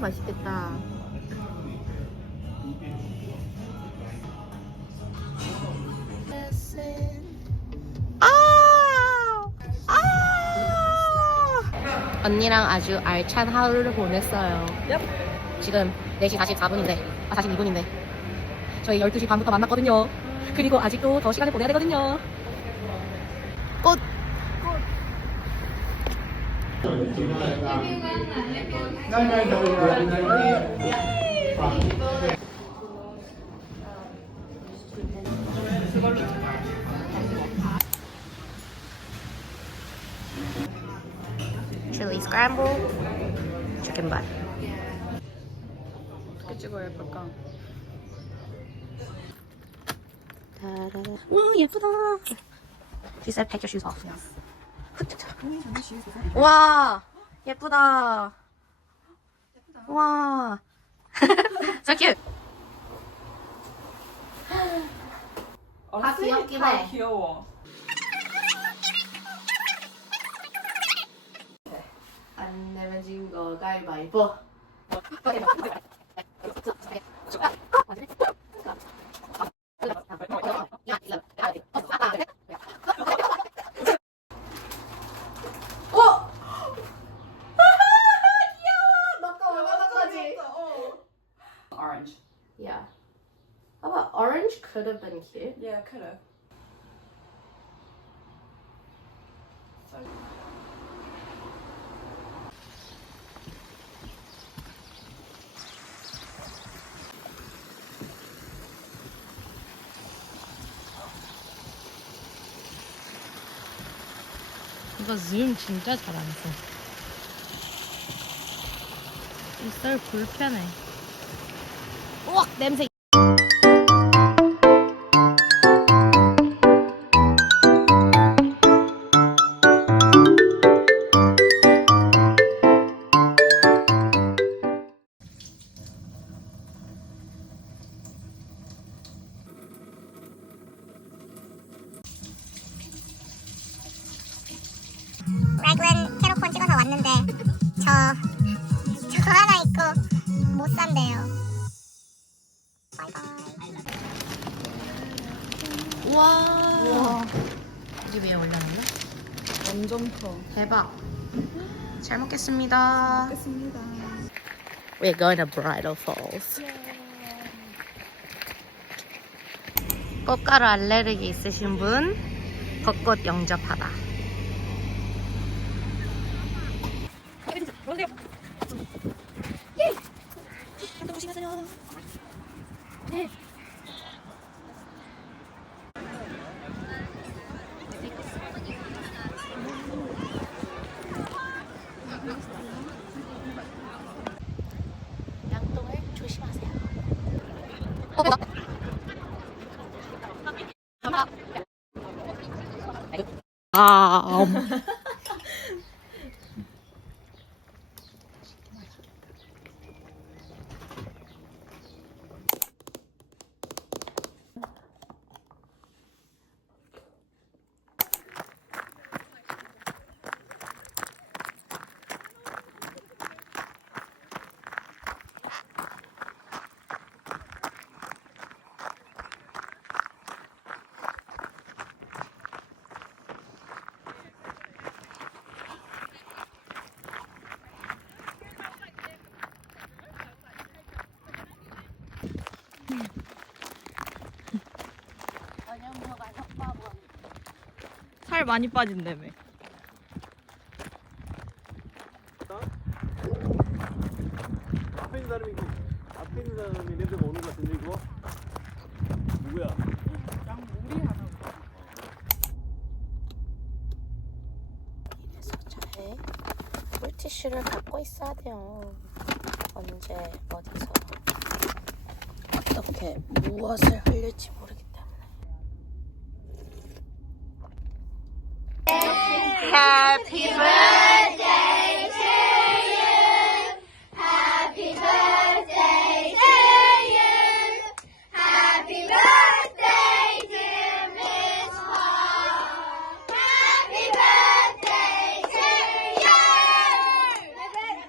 맛있겠다. 언니랑 아주 알찬 하루를 보냈어요. 지금 4시 44분인데, 42분인데 저희 12시 반부터 만났거든요. 그리고 아직도 더 시간을 보내야 되거든요. 꽃! Chili scramble, chicken butt. 어떻게 찍어야 예쁠까? 와 예쁘다. She said take your shoes off. 와 예쁘다. 와 so cute. 다 귀엽긴 해. 귀여워. 안 내면 진 거 가위바위보. Orange. Yeah. How about orange could have been cute. Yeah, could have. 이거 줌 진짜 잘 안 써. 이 썰 불편해. 우와 냄새. 렉은 캐로폰 찍어서 왔는데 저 하나 있고 못 산대요. 우와. 이 위에 올려놨나? 완전 커. 대박. 잘 먹겠습니다. 먹겠습니다. We're going to Bridal Falls. 꽃가루 알레르기 있으신 분 벚꽃 영접하다. 양동을 조심하세요. 살 많이 빠진다며. 앞에 있는 사람이 앞에 있는 사람이 냄새 오는 것 같은데 이거 누구야? 이래서 잘 물티슈를 갖고 있어야 돼요. 언제 어디서 어떻게 무엇을 흘릴지 모르기 때문에. Happy birthday to you. Happy birthday to you. Happy birthday dear Miss Hall. Happy birthday to you.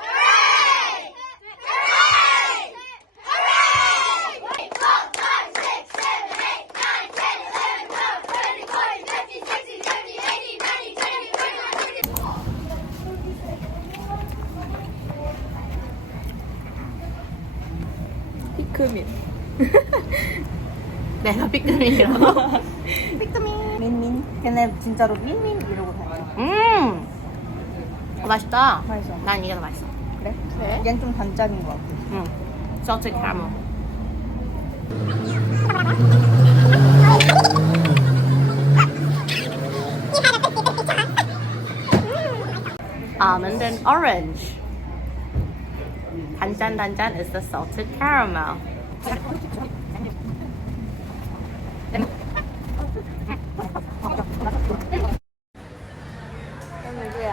Hooray! 피크민. 내가 삐끗민이라고. 민민. 걔네 진짜로 민민 이러고 다녀. 맛있다. 맛있어. 난 이게 더 맛있어. 그래? 네. 얜 좀 단짠인 것 같아. 응. salted caramel. Almond and orange. 단짠 is the salted caramel.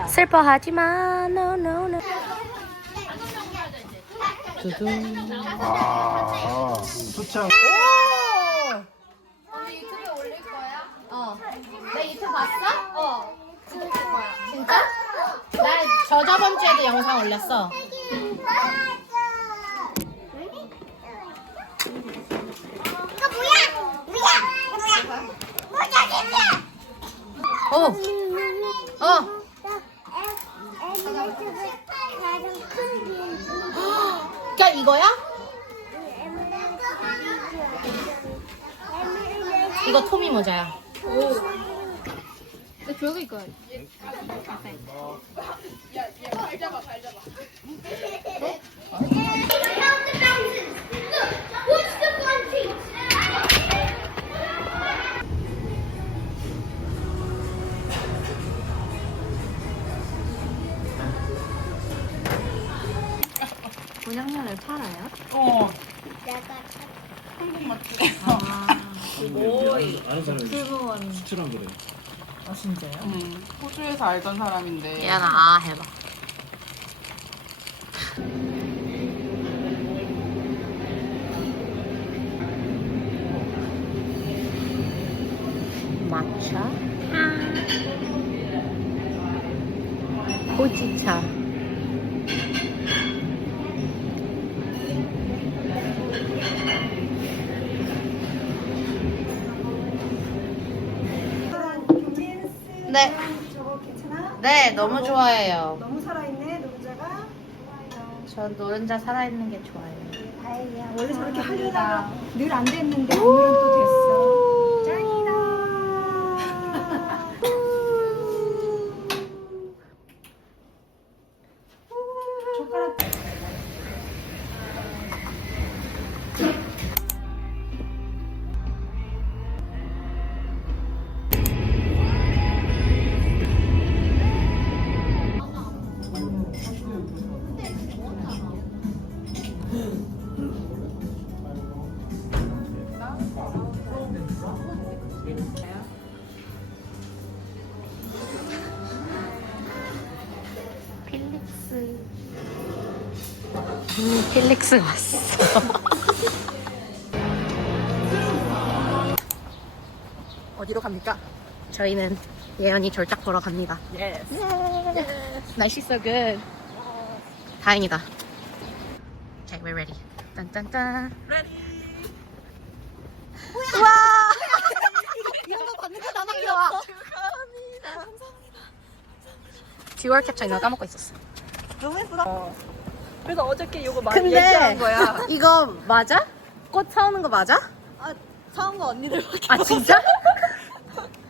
슬퍼하지 마. No, no, no. 수창. 언니 유튜브에 올릴 거야? 내 유튜브 봤어? 진짜? 나 저번 주에도 영상 올렸어. 이거 뭐야? 뭐야? 어. 야, 이거야? 이거 토미 모자야. 곤약면을 팔아요? 어. 아는 사람이 수출한 거래. 아 진짜요? 호주에서 알던 사람인데 예나 해봐. matcha, 호지차. 네. 네, 너무 좋아해요. 너무 살아있네 노른자가. 전 노른자 살아있는 게 좋아해요. 다행이야. 원래 저렇게 하려다가 늘 안 됐는데 오늘은 또 됐어. 짱이다. 젓가락. 필릭스 왔어. 어디로 갑니까? 저희는 예언이 졸작 보러 갑니다. Yes. 날씨 so good. 다행이다. Okay, we're ready. 딴딴딴. Ready. 우와! 이런 거 받는 거 나만 귀여워. 듀얼 캡처 이거 까먹고 있었어. 너무 예쁘다. 그래서 어저께 이거 많이 근데 얘기한 거야. 이거 맞아? 꽃 사오는 거 맞아? 아, 사온 거 언니들밖에 아 진짜?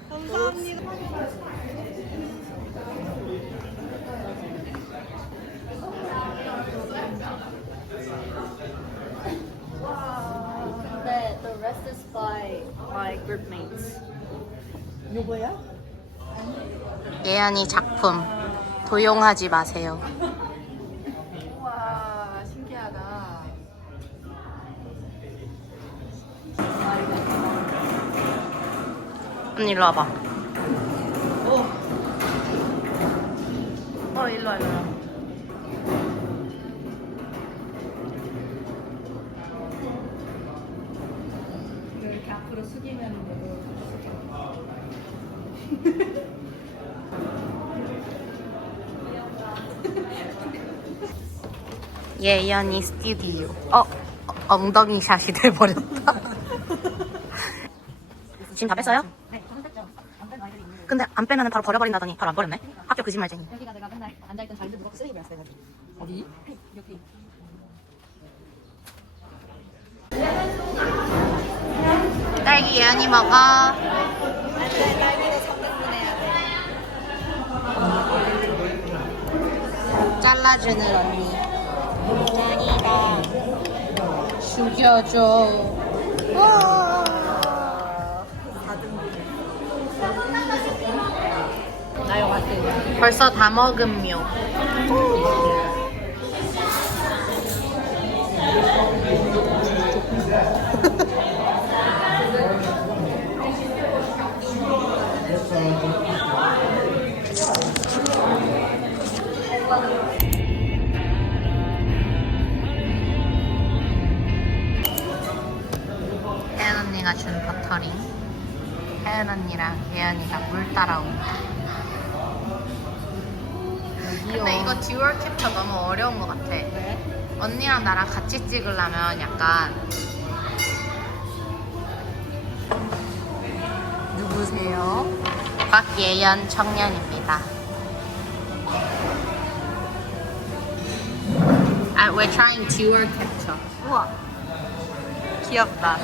감사합니다. 네, the rest is by my group mates. 요거야? 예언이 작품 도용하지 마세요. 우와 신기하다. 언니 일로 와봐. 일로 와, 일로 와. 이렇게 앞으로 숙이면 예언이 스튜디오. 엉덩이 샷이 돼버렸다. 지금 다 뺐어요? 네, 저는 뺐죠. 안 뺀 아이들이 있는데. 근데 안 빼면 바로 버려버린다더니 바로 안 버렸네. 학교 거짓말쟁이. 여기가 내가 맨날 앉아있던 자리인데 누가 쓰레기 버렸어. 어디? 여기. 예은이 먹어. 안돼 딸기도 3등분 해야 돼. 잘라주는 언니. 짱이다. 죽여줘. 나요 같은. 벌써 다 먹음요. 혜연 언니가 준 버터링. 혜연 언니랑 예연이가 물 따라온다. 근데 이거 듀얼 캡처 너무 어려운 것 같아. 언니랑 나랑 같이 찍으려면 약간 누구세요? 박예연 청년입니다. We're trying 듀얼 캡처. 우와, 귀엽다.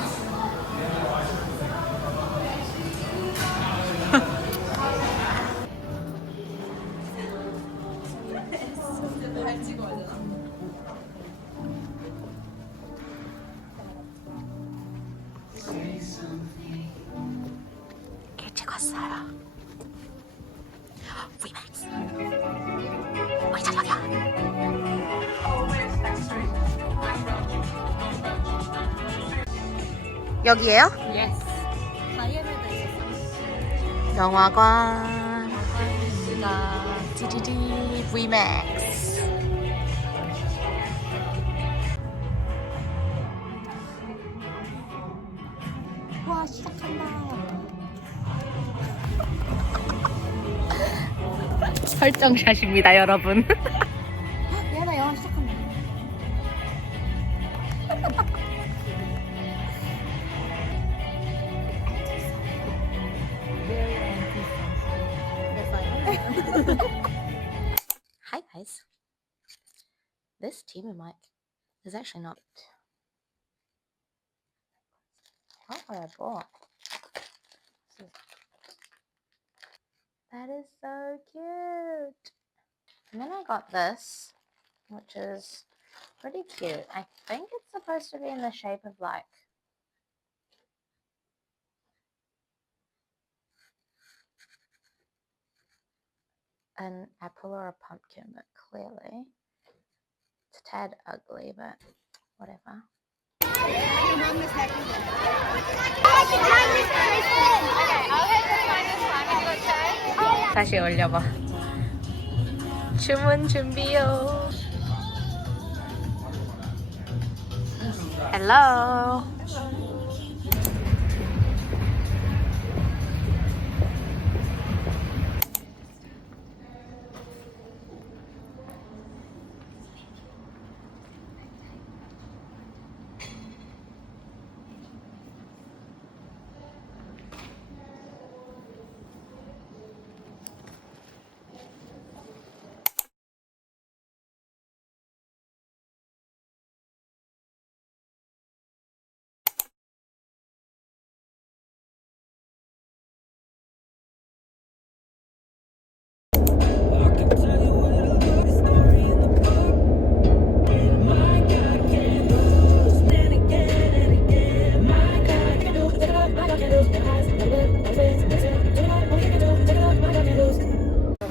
일찍 왔어요. 리맥스. 우리 자리 어디야? 여기에요? Yes. 다이애나도 있었어. 영화관. 디디디 리맥스. 와, 시작한다. 설정샷입니다, 여러분. 얘나 영화 시작한다. Hi guys. This TV mic is actually not what I bought. That is so cute. And then I got this, which is pretty cute. I think it's supposed to be in the shape of like an apple or a pumpkin, but clearly it's a tad ugly, but whatever. 다시 올려봐. 주문 준비요. Hello.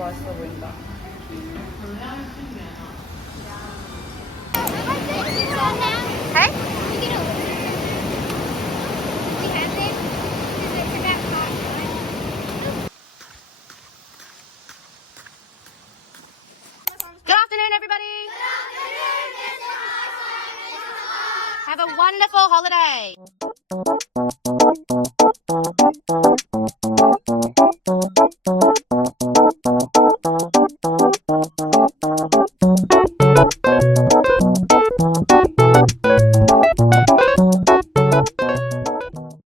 맛있어 보인다. Good afternoon, everybody. Have a wonderful holiday.